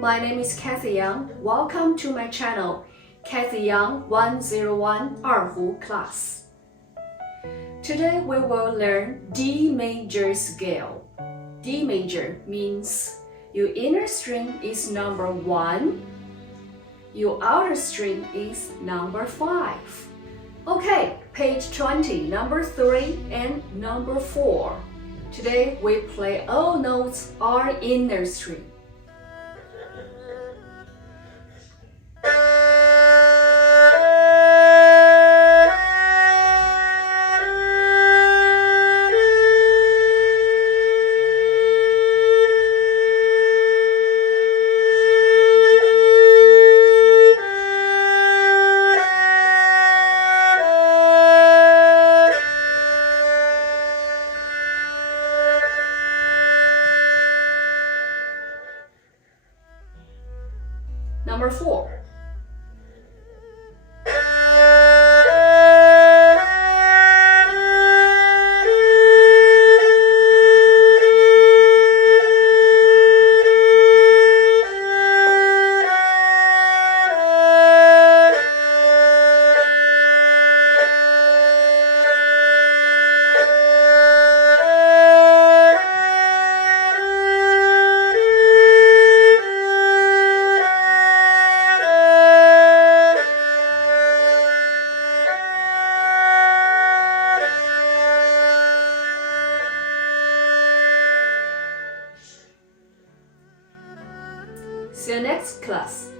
my name is Cathy Yang. Welcome to my channel, Cathy Yang 101 Erhu Class. Today we will learn D major scale. D major means your inner string is number 1, your outer string is number 5. Okay, page 20, number 3 and number 4. Today we play all notes are inner string. Number 4. See you next class.